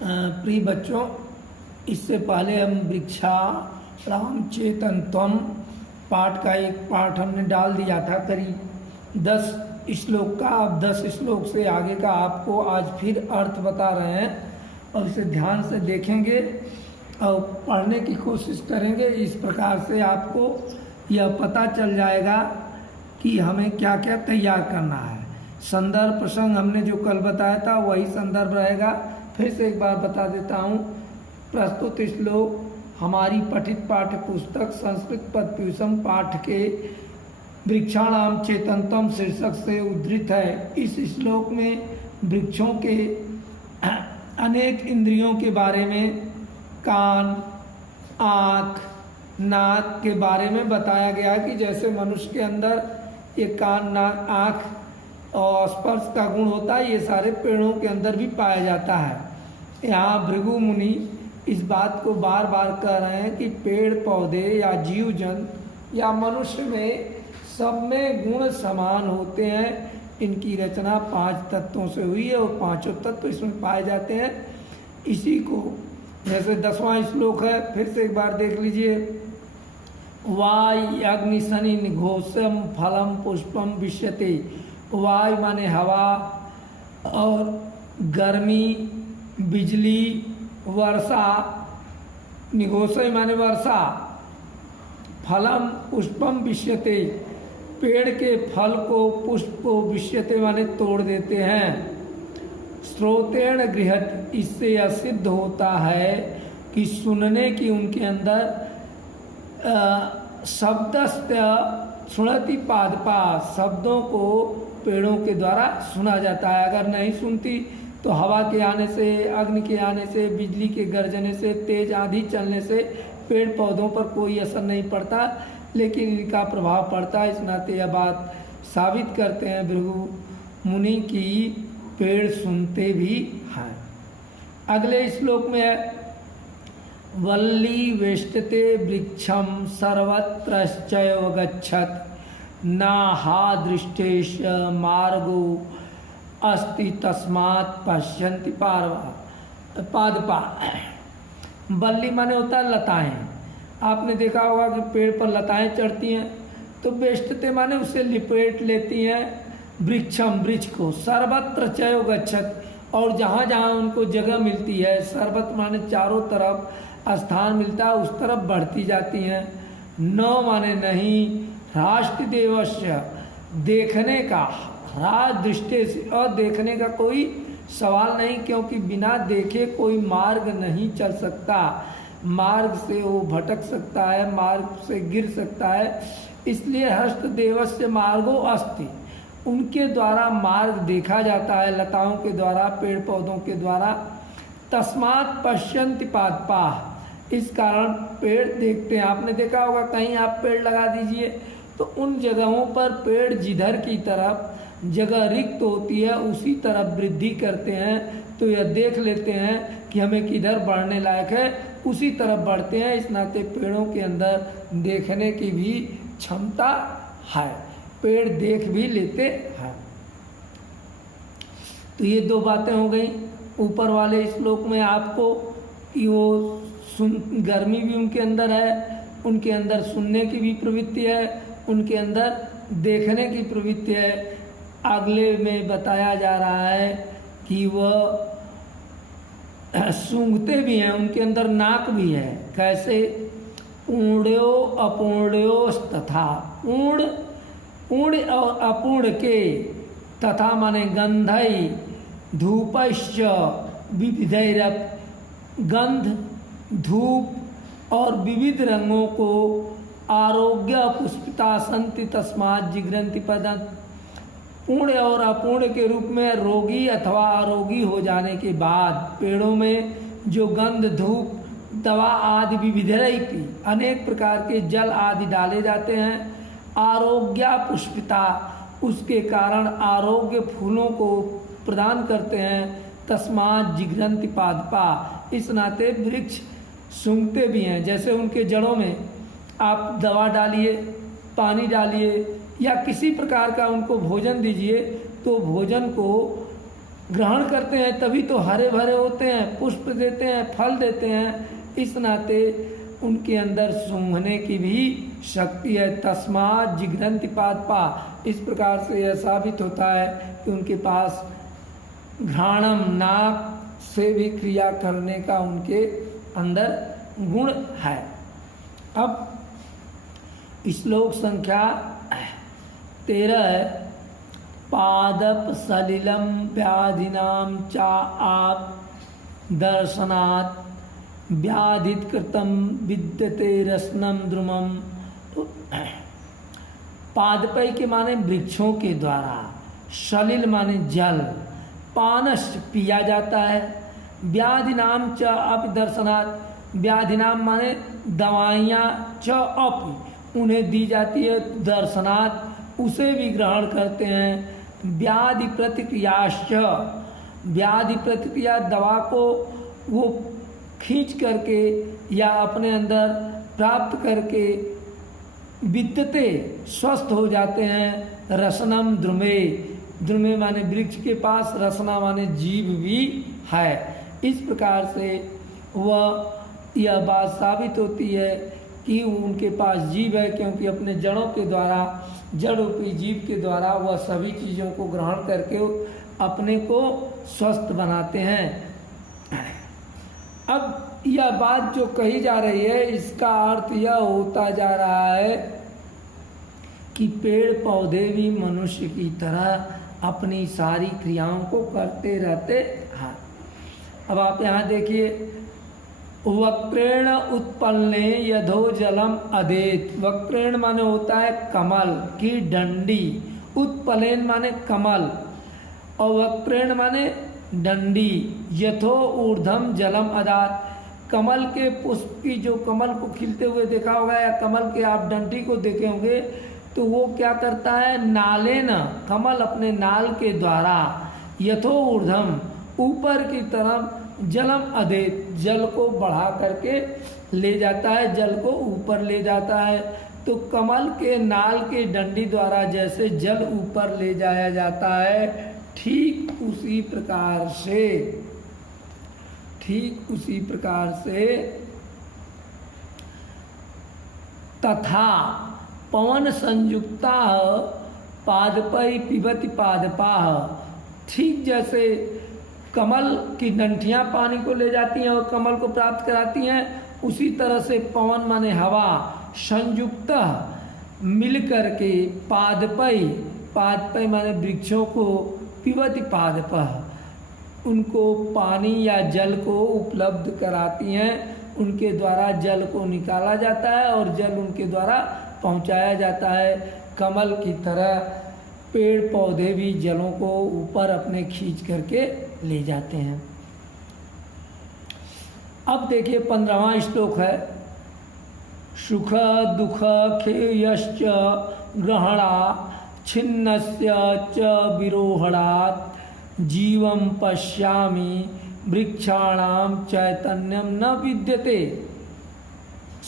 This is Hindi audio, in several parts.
प्रिय बच्चों, इससे पहले हम वृक्षा राम चेतन त्वम पाठ का एक पाठ हमने डाल दिया था करीब 10 श्लोक का। अब 10 श्लोक से आगे का आपको आज फिर अर्थ बता रहे हैं और इसे ध्यान से देखेंगे और पढ़ने की कोशिश करेंगे। इस प्रकार से आपको यह पता चल जाएगा कि हमें क्या क्या तैयार करना है। संदर्भ प्रसंग हमने जो कल बताया था वही संदर्भ रहेगा। फिर से एक बार बता देता हूँ। प्रस्तुत श्लोक हमारी पठित पाठ्य पुस्तक संस्कृत पदप्यूषम पाठ के वृक्षाणाम चेतनतम शीर्षक से उद्धृत है। इस श्लोक में वृक्षों के अनेक इंद्रियों के बारे में, कान, आँख, नाक के बारे में बताया गया है कि जैसे मनुष्य के अंदर ये कान, नाक, आँख और स्पर्श का गुण होता है, ये सारे पेड़ों के अंदर भी पाया जाता है। यहाँ भृगु मुनि इस बात को बार बार कह रहे हैं कि पेड़ पौधे या जीव जंतु या मनुष्य में सब में गुण समान होते हैं। इनकी रचना 5 तत्वों से हुई है और 5 तत्व इसमें पाए जाते हैं। इसी को जैसे 10वां श्लोक है, फिर से एक बार देख लीजिए। वायु अग्नि शनि निघोषम फलम पुष्पम विश्यते। वायु माने हवा और गर्मी, बिजली, वर्षा, निघोषय माने वर्षा, फलम पुष्पम विश्यते, पेड़ के फल को पुष्प को विश्यते माने तोड़ देते हैं। श्रोतेण गृहत, इससे यह सिद्ध होता है कि सुनने की उनके अंदर शब्दस्य सुनति पादपा, शब्दों को पेड़ों के द्वारा सुना जाता है। अगर नहीं सुनती तो हवा के आने से, अग्नि के आने से, बिजली के गरजने से, तेज आंधी चलने से पेड़ पौधों पर कोई असर नहीं पड़ता, लेकिन इनका प्रभाव पड़ता है। इस नाते यह बात साबित करते हैं भृगु मुनि की पेड़ सुनते भी हैं। अगले श्लोक में है वल्ली वेष्टते वृक्षम सर्वत्रश्चैव गच्छत नाहा दृष्टेश मार्गो अस्ति तस्मात् पश्यन्ति पादपा। बल्ली माने होता है लताएं। आपने देखा होगा कि पेड़ पर लताएं चढ़ती हैं तो वेष्टते माने उसे लिपेट लेती हैं वृक्षम, वृक्ष को, सर्वत्र चयो गच्छत, और जहाँ जहाँ उनको जगह मिलती है, सर्वत्र माने चारों तरफ स्थान मिलता है उस तरफ बढ़ती जाती हैं। न माने नहीं, राष्ट्र देवस्य, देखने का, राज दृष्टि से, और देखने का कोई सवाल नहीं, क्योंकि बिना देखे कोई मार्ग नहीं चल सकता। मार्ग से वो भटक सकता है, मार्ग से गिर सकता है। इसलिए हस्त देवस्य मार्गो अस्ति, उनके द्वारा मार्ग देखा जाता है, लताओं के द्वारा, पेड़ पौधों के द्वारा। तस्मात् पश्यन्ति पादपा, इस कारण पेड़ देखते हैं। आपने देखा होगा कहीं आप पेड़ लगा दीजिए तो उन जगहों पर पेड़ जिधर की तरफ जगह रिक्त होती है उसी तरफ वृद्धि करते हैं, तो यह देख लेते हैं कि हमें किधर बढ़ने लायक है, उसी तरफ बढ़ते हैं। इस नाते पेड़ों के अंदर देखने की भी क्षमता है, पेड़ देख भी लेते हैं। तो ये 2 बातें हो गई। ऊपर वाले श्लोक में आपको कि वो गर्मी भी उनके अंदर है, उनके अंदर सुनने की भी प्रवृत्ति है, उनके अंदर देखने की प्रवृत्ति है। अगले में बताया जा रहा है कि वह सूंघते भी हैं, उनके अंदर नाक भी है। कैसे? पूर्ण्यो अपूर्ण्यो तथा, पूर्ण और अपूर्ण के, तथा माने गंधई धूपश्च विविधैरप, गंध, धूप और विविध रंगों को आरोग्य पुष्पिता संति तस्मात् जिग्रन्ति पदं। पूर्ण और अपूर्ण के रूप में रोगी अथवा आरोगी हो जाने के बाद पेड़ों में जो गंध, धूप, दवा आदि विविधैरपि, अनेक प्रकार के जल आदि डाले जाते हैं। आरोग्य पुष्पिता, उसके कारण आरोग्य फूलों को प्रदान करते हैं। तस्मात् जिघ्रन्ति पादपा, इस नाते वृक्ष सूंघते भी हैं। जैसे उनके जड़ों में आप दवा डालिए, पानी डालिए या किसी प्रकार का उनको भोजन दीजिए तो भोजन को ग्रहण करते हैं तभी तो हरे भरे होते हैं, पुष्प देते हैं, फल देते हैं। इस नाते उनके अंदर सूंघने की भी शक्ति है। तस्मात् जिघ्रन्ति पादपा, इस प्रकार से यह साबित होता है कि उनके पास घ्राणम, नाक से भी क्रिया करने का उनके अंदर गुण है। अब श्लोक संख्या 13 है। पादप सलिलम व्याधिनाम चा आप दर्शनात् व्याधित कृतम विद्यते रसनम द्रुमम। तो पादपय के माने वृक्षों के द्वारा, सलिल माने जल, पानस पिया जाता है, व्याधि नाम च अपि दर्शनात्, व्याधि नाम माने दवाइयाँ, च अपि उन्हें दी जाती है, दर्शनात् उसे भी ग्रहण करते हैं। व्याधि प्रतिक्रियाश्च, व्याधि प्रतिक्रिया दवा को वो खींच करके या अपने अंदर प्राप्त करके विद्यते स्वस्थ हो जाते हैं। रसनम द्रुमे, द्रुमे माने वृक्ष के पास, रसना माने जीव भी है। इस प्रकार से वह यह बात साबित होती है कि उनके पास जीव है, क्योंकि अपने जड़ों के द्वारा, जड़ रूपी जीव के द्वारा वह सभी चीज़ों को ग्रहण करके अपने को स्वस्थ बनाते हैं। अब यह बात जो कही जा रही है, इसका अर्थ यह होता जा रहा है कि पेड़ पौधे भी मनुष्य की तरह अपनी सारी क्रियाओं को करते रहते हैं। अब आप यहाँ देखिए, वक्रेण उत्पन्ने यथो जलम अदेत। वक्रेण माने होता है कमल की डंडी, उत्पलेन माने कमल, और वक्रेण माने डंडी, यथो ऊर्ध्वम जलम अदात। कमल के पुष्प की, जो कमल को खिलते हुए देखा होगा या कमल के आप डंडी को देखे होंगे, तो वो क्या करता है, नाले न, कमल अपने नाल के द्वारा, यथो ऊर्ध्वम ऊपर की तरफ, जलम अदेत जल को बढ़ा करके ले जाता है, जल को ऊपर ले जाता है। तो कमल के नाल के डंडी द्वारा जैसे जल ऊपर ले जाया जाता है, ठीक उसी प्रकार से तथा पवन संयुक्ता पादपै पिबति पादपाः। ठीक जैसे कमल की डंठियाँ पानी को ले जाती हैं और कमल को प्राप्त कराती हैं, उसी तरह से पवन माने हवा संयुक्त मिल करके पादपै, पादपै माने वृक्षों को, पिबति पादपः उनको पानी या जल को उपलब्ध कराती हैं। उनके द्वारा जल को निकाला जाता है और जल उनके द्वारा पहुंचाया जाता है। कमल की तरह पेड़ पौधे भी जलों को ऊपर अपने खींच करके ले जाते हैं। अब देखिए 15वां श्लोक है। सुख दुख खेयश्च ग्रहणा छिन्नस्य च विरोहणात् जीवं पश्यामि वृक्षाणाम चैतन्यम न विद्यते।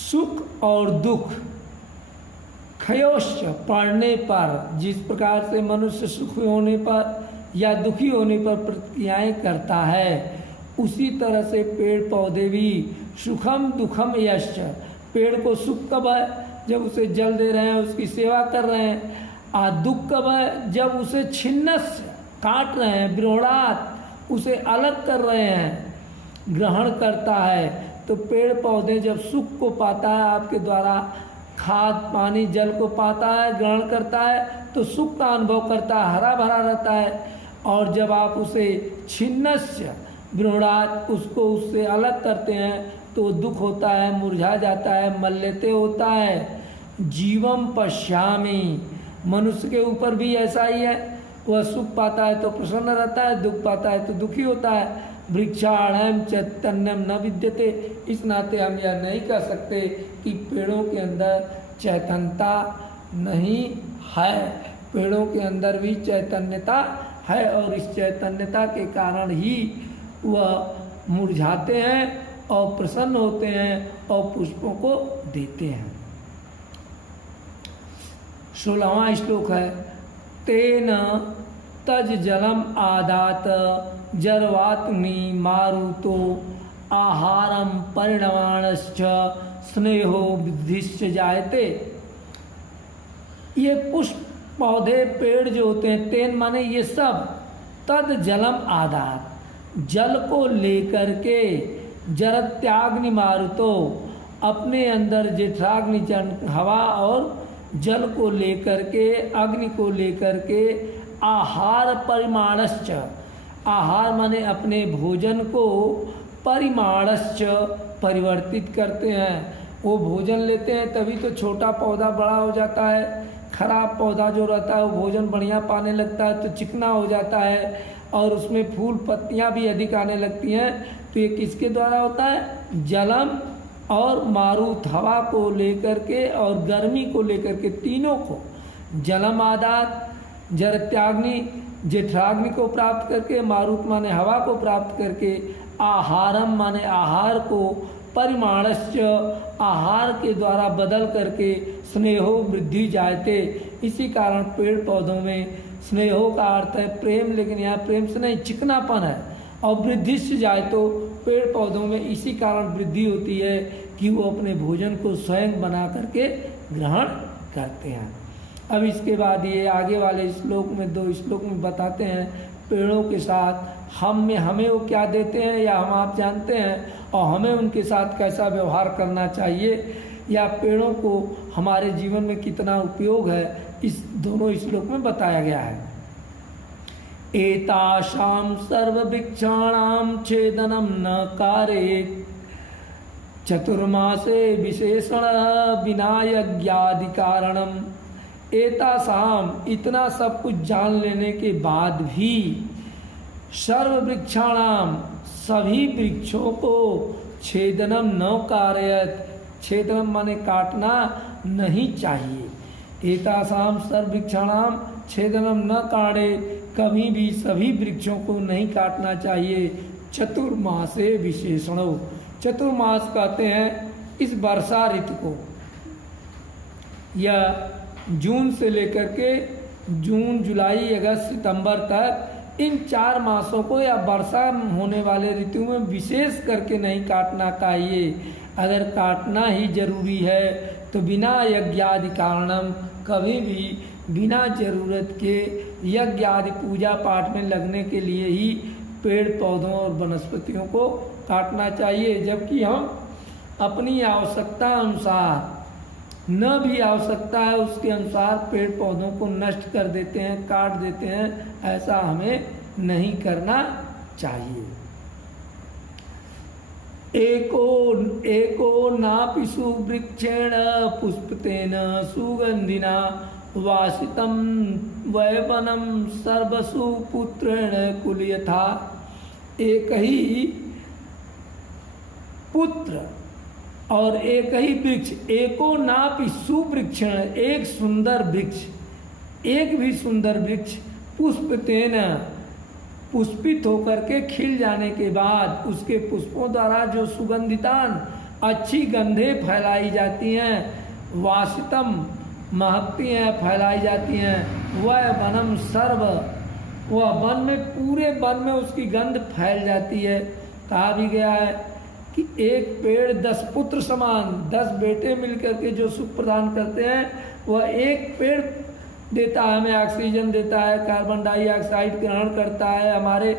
सुख और दुख, क्षयोश्च पड़ने पर, जिस प्रकार से मनुष्य सुखी होने पर या दुखी होने पर प्रतिक्रियाएं करता है, उसी तरह से पेड़ पौधे भी सुखम दुखम यश्च, पेड़ को सुख कब है, जब उसे जल दे रहे हैं, उसकी सेवा कर रहे हैं। दुख कब है, जब उसे छिन्नस काट रहे हैं, विरोहणात् उसे अलग कर रहे हैं, ग्रहण करता है। तो पेड़ पौधे जब सुख को पाता है, आपके द्वारा खाद पानी जल को पाता है, ग्रहण करता है, तो सुख का अनुभव करता है, हरा भरा रहता है। और जब आप उसे छिन्नस्य विरोहणात्, उसको उससे अलग करते हैं, तो दुख होता है, मुरझा जाता है, मल्यते होता है। जीवम पश्यामि, मनुष्य के ऊपर भी ऐसा ही है, वह सुख पाता है तो प्रसन्न रहता है, दुख पाता है तो दुखी होता है। वृक्षाणाम चैतन्यम न विद्यते, इस नाते हम यह नहीं कह सकते कि पेड़ों के अंदर चैतन्यता नहीं है। पेड़ों के अंदर भी चैतन्यता है और इस चैतन्यता के कारण ही वह मुरझाते हैं और प्रसन्न होते हैं और पुष्पों को देते हैं। 16वां श्लोक है। तेन तज जलम आदात जरवात्नि मारुतो आहारम परिणमाणश्च स्नेहो वृद्धिश्च जायते। ये पुष्प पौधे पेड़ जो होते हैं, तेन माने ये सब, तद जलम आदात जल को लेकर के, जरत्याग्नि मारुतो अपने अंदर जेठाग्नि हवा और जल को लेकर के, अग्नि को लेकर के, आहार परिमाणश्च, आहार माने अपने भोजन को, परिमाणश्च परिवर्तित करते हैं। वो भोजन लेते हैं तभी तो छोटा पौधा बड़ा हो जाता है, खराब पौधा जो रहता है वो भोजन बढ़िया पाने लगता है तो चिकना हो जाता है और उसमें फूल पत्तियां भी अधिक आने लगती हैं। तो ये किसके द्वारा होता है? जलम और मारुत, हवा को लेकर के और गर्मी को लेकर के, तीनों को, जलम आदात जरत्याग्नि जेठाग्नि को प्राप्त करके, मारुत माने हवा को प्राप्त करके, आहारम माने आहार को, परिमाणश्च आहार के द्वारा बदल करके, स्नेहो वृद्धि जायते, इसी कारण पेड़ पौधों में स्नेहो का अर्थ है प्रेम, लेकिन यहाँ प्रेम से नहीं चिकनापन है, और वृद्धिश्च जाए तो पेड़ पौधों में इसी कारण वृद्धि होती है कि वो अपने भोजन को स्वयं बना करके ग्रहण करते हैं। अब इसके बाद ये आगे वाले श्लोक में, 2 श्लोक में बताते हैं पेड़ों के साथ हमें वो क्या देते हैं या हम आप जानते हैं, और हमें उनके साथ कैसा व्यवहार करना चाहिए या पेड़ों को हमारे जीवन में कितना उपयोग है, इस दोनों श्लोक में बताया गया है। एतासां सर्ववृक्षाणां छेदनं न कारेत् चतुर्मासे विशेषण विनायज्ञादि कारणम। एतासाम, इतना सब कुछ जान लेने के बाद भी, सर्ववृक्षाणाम सभी वृक्षों को, छेदनम न कारयत, छेदनम माने काटना नहीं चाहिए। एतासाम सर्ववृक्षाणाम छेदनम न काटे, कभी भी सभी वृक्षों को नहीं काटना चाहिए। चतुर्मासे विशेषणो, चतुर्मास कहते हैं इस वर्षा ऋतु को, या जून से लेकर के जून जुलाई अगस्त सितंबर तक, इन 4 मासों को या वर्षा होने वाले ऋतु में विशेष करके नहीं काटना चाहिए। अगर काटना ही जरूरी है तो बिना यज्ञादि कारणम, कभी भी बिना जरूरत के यज्ञ आदि पूजा पाठ में लगने के लिए ही पेड़ पौधों और वनस्पतियों को काटना चाहिए। जबकि हम अपनी आवश्यकता अनुसार, न भी आवश्यकता है उसके अनुसार पेड़ पौधों को नष्ट कर देते हैं, काट देते हैं, ऐसा हमें नहीं करना चाहिए। एको नापि सुवृक्षेण पुष्पतेन सुगंधिना वासितम वैवनम सर्वसु पुत्रेण कुल यथा। एक ही पुत्र और एक ही वृक्ष, एको नापि सुवृक्षेण, एक सुंदर वृक्ष, एक भी सुंदर वृक्ष, पुष्पतेन पुष्पित होकर के खिल जाने के बाद उसके पुष्पों द्वारा जो सुगंधितान अच्छी गंधे फैलाई जाती हैं, वासितम महकती हैं, फैलाई जाती हैं, वह वनम सर्व, वह वन में, पूरे वन में उसकी गंध फैल जाती है। कहा भी गया है कि एक पेड़ 10 पुत्र समान, 10 बेटे मिलकर के जो सुख प्रदान करते हैं, वह एक पेड़ देता है, हमें ऑक्सीजन देता है, कार्बन डाइऑक्साइड ग्रहण करता है, हमारे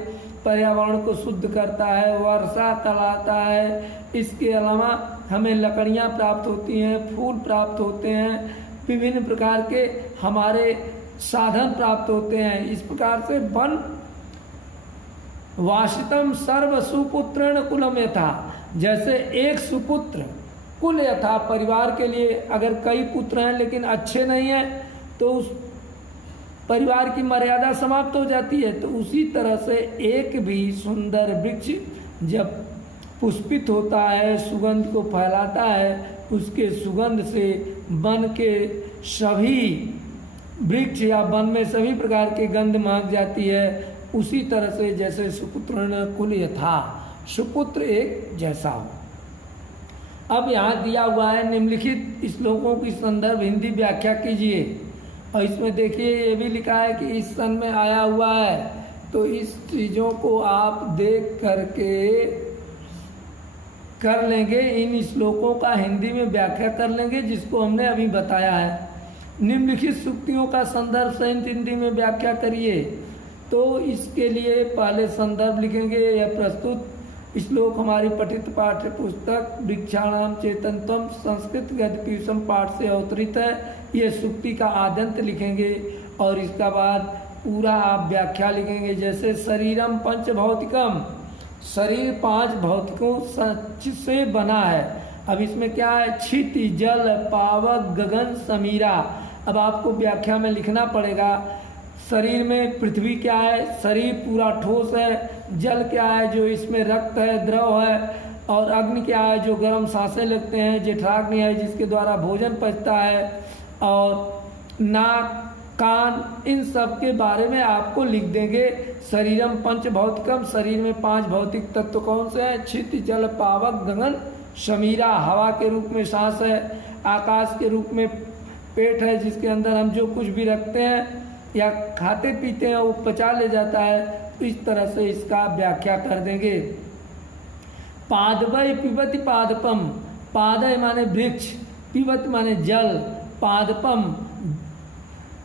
पर्यावरण को शुद्ध करता है, वर्षा कराता है। इसके अलावा हमें लकड़ियाँ प्राप्त होती हैं, फूल प्राप्त होते हैं, विभिन्न प्रकार के हमारे साधन प्राप्त होते हैं। इस प्रकार से वन वासितम सर्व सुपुत्रेण कुलम यथा, जैसे एक सुपुत्र कुल यथा, परिवार के लिए अगर कई पुत्र हैं लेकिन अच्छे नहीं हैं तो उस परिवार की मर्यादा समाप्त हो जाती है। तो उसी तरह से एक भी सुंदर वृक्ष जब पुष्पित होता है, सुगंध को फैलाता है, उसके सुगंध से वन के सभी वृक्ष या वन में सभी प्रकार की गंध महक जाती है। उसी तरह से जैसे सुपुत्र कुल यथा, सुपुत्र एक जैसा हो। अब यहाँ दिया हुआ है निम्नलिखित श्लोकों की संदर्भ हिंदी व्याख्या कीजिए। और इसमें देखिए ये भी लिखा है कि इस सन में आया हुआ है। तो इस चीज़ों को आप देख करके कर लेंगे, इन श्लोकों का हिंदी में व्याख्या कर लेंगे जिसको हमने अभी बताया है। निम्नलिखित सूक्तियों का संदर्भ सहित हिंदी में व्याख्या करिए। तो इसके लिए पहले संदर्भ लिखेंगे। यह प्रस्तुत श्लोक हमारी पठित पाठ्य पुस्तक वृक्षाणाम चेतनत्वम संस्कृत गद्य ट्यूशन पाठ से अवतरित है। ये सूक्ति का आद्यंत लिखेंगे और इसका बाद पूरा आप व्याख्या लिखेंगे। जैसे शरीरम पंच भौतिकम, शरीर 5 भौतिकों से बना है। अब इसमें क्या है, क्षिति जल पावक गगन समीरा। अब आपको व्याख्या में लिखना पड़ेगा। शरीर में पृथ्वी क्या है, शरीर पूरा ठोस है। जल क्या है, जो इसमें रक्त है, द्रव है। और अग्नि क्या है, जो गर्म सांसें लगते हैं। जठराग्नि है, जिसके द्वारा भोजन पचता है। और नाक कान, इन सब के बारे में आपको लिख देंगे। शरीरम पंच भौतिकम, शरीर में 5 भौतिक तत्व कौन से हैं, क्षिति जल पावक गगन समीरा। हवा के रूप में सांस है, आकाश के रूप में पेट है, जिसके अंदर हम जो कुछ भी रखते हैं या खाते पीते हैं वो पचा ले जाता है। तो इस तरह से इसका व्याख्या कर देंगे। पादवय पिबति पादपम, पादय माने वृक्ष, पिबत माने जल, पादपम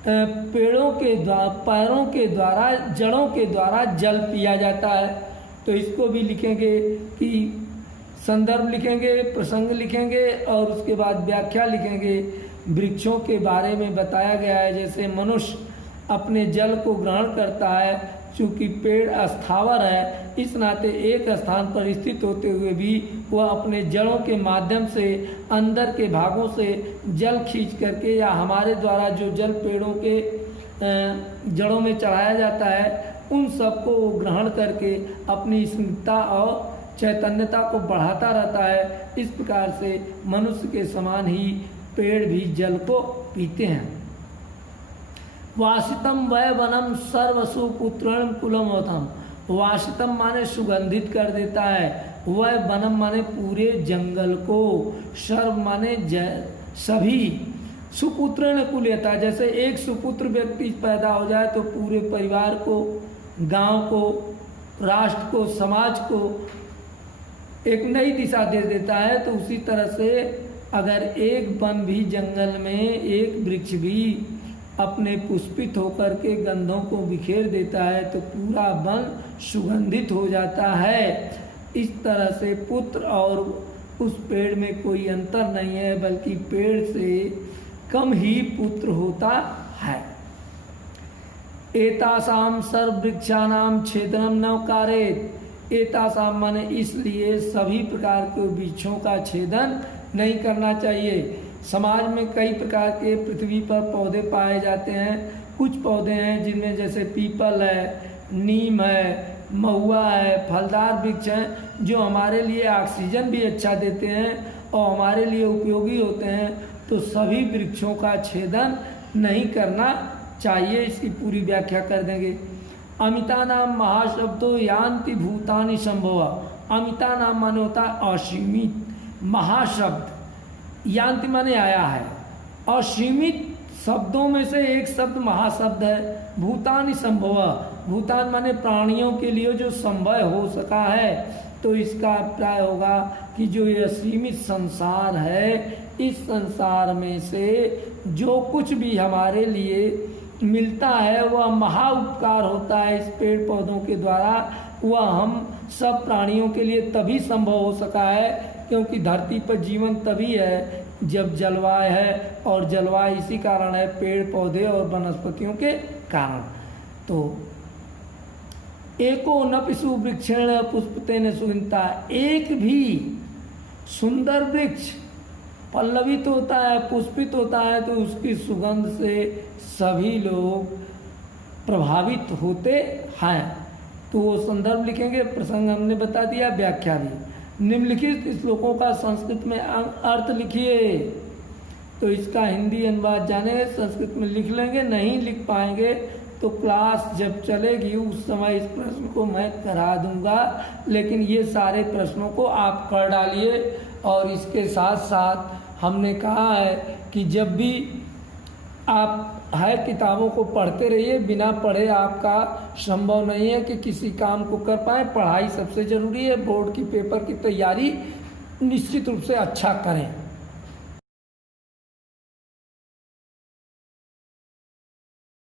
पेड़ों के द्वारा, पैरों के द्वारा, जड़ों के द्वारा जल पिया जाता है। तो इसको भी लिखेंगे कि संदर्भ लिखेंगे, प्रसंग लिखेंगे और उसके बाद व्याख्या लिखेंगे। वृक्षों के बारे में बताया गया है, जैसे मनुष्य अपने जल को ग्रहण करता है। चूँकि पेड़ अस्थावर है, इस नाते एक स्थान पर स्थित होते हुए भी वह अपने जड़ों के माध्यम से अंदर के भागों से जल खींच करके, या हमारे द्वारा जो जल पेड़ों के जड़ों में चढ़ाया जाता है, उन सब को ग्रहण करके अपनी स्मृति और चैतन्यता को बढ़ाता रहता है। इस प्रकार से मनुष्य के समान ही पेड़ भी जल को पीते हैं। वासितम वय वनम सर्वसु पुत्रण कुलमोतम, वासितम माने सुगंधित कर देता है, वय वनम माने पूरे जंगल को, सर्व माने सभी, सुपुत्रण कुलयता, जैसे एक सुपुत्र व्यक्ति पैदा हो जाए तो पूरे परिवार को, गांव को, राष्ट्र को, समाज को एक नई दिशा दे देता है। तो उसी तरह से अगर एक वन भी, जंगल में एक वृक्ष भी अपने पुष्पित होकर के गंधों को बिखेर देता है तो पूरा वन सुगंधित हो जाता है। इस तरह से पुत्र और उस पेड़ में कोई अंतर नहीं है, बल्कि पेड़ से कम ही पुत्र होता है। एतासाम सर्ववृक्षानाम छेदनम न कारेत, एतासाम माने इसलिए सभी प्रकार के वृक्षों का छेदन नहीं करना चाहिए। समाज में कई प्रकार के पृथ्वी पर पौधे पाए जाते हैं। कुछ पौधे हैं जिनमें जैसे पीपल है, नीम है, महुआ है, फलदार वृक्ष हैं, जो हमारे लिए ऑक्सीजन भी अच्छा देते हैं और हमारे लिए उपयोगी होते हैं। तो सभी वृक्षों का छेदन नहीं करना चाहिए। इसकी पूरी व्याख्या कर देंगे। अमिता नाम महाशब्दो यान्ति भूतानि संभव, अमिता नाम माने होता है असीमित, महाशब्द यान्ति माने आया है, असीमित शब्दों में से एक शब्द महाशब्द है। भूतानि संभव, भूतान माने प्राणियों के लिए जो संभव हो सका है। तो इसका अभिप्राय होगा कि जो ये असीमित संसार है, इस संसार में से जो कुछ भी हमारे लिए मिलता है वह महा उपकार होता है इस पेड़ पौधों के द्वारा। वह हम सब प्राणियों के लिए तभी संभव हो सका है क्योंकि धरती पर जीवन तभी है जब जलवायु है, और जलवायु इसी कारण है पेड़ पौधे और वनस्पतियों के कारण। तो एको नपिसु वृक्षेण पुष्पतेन सुगंधिता, एक भी सुंदर वृक्ष पल्लवित होता है, पुष्पित होता है तो उसकी सुगंध से सभी लोग प्रभावित होते हैं। तो वो संदर्भ लिखेंगे, प्रसंग हमने बता दिया, व्याख्या भी। निम्नलिखित श्लोकों का संस्कृत में अर्थ लिखिए। तो इसका हिंदी अनुवाद जाने संस्कृत में लिख लेंगे, नहीं लिख पाएंगे तो क्लास जब चलेगी उस समय इस प्रश्न को मैं करा दूंगा। लेकिन ये सारे प्रश्नों को आप कर डालिए। और इसके साथ साथ हमने कहा है कि जब भी आप है किताबों को पढ़ते रहिए, बिना पढ़े आपका संभव नहीं है कि किसी काम को कर पाए। पढ़ाई सबसे ज़रूरी है। बोर्ड की पेपर की तैयारी निश्चित रूप से अच्छा करें।